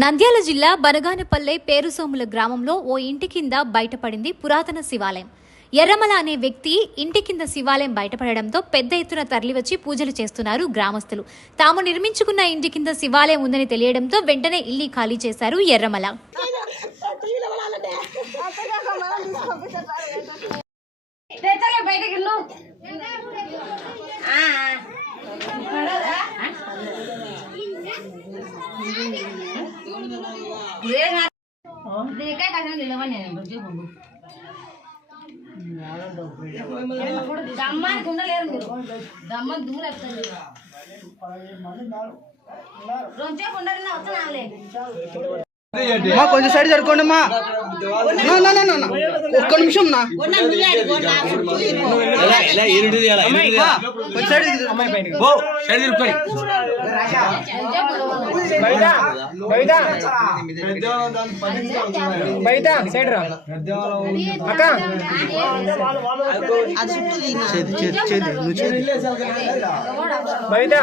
నంద్యాల జిల్లా బనగానపల్లె పేరుసోముల గ్రామంలో ఓ ఇంటి కింద బయటపడింది పురాతన శివాలయం. ఎర్రమల అనే వ్యక్తి ఇంటి కింద శివాలయం బయటపడడంతో పెద్ద ఎత్తున తరలివచ్చి పూజలు చేస్తున్నారు గ్రామస్తులు. తాము నిర్మించుకున్న ఇంటి కింద శివాలయం ఉందని తెలియడంతో వెంటనే ఇల్లు ఖాళీ చేశారు ఎర్రమల. కొంచెం సైడ్ జరుపుకోండి అమ్మా. ఒక్క నిమిషం నా బయట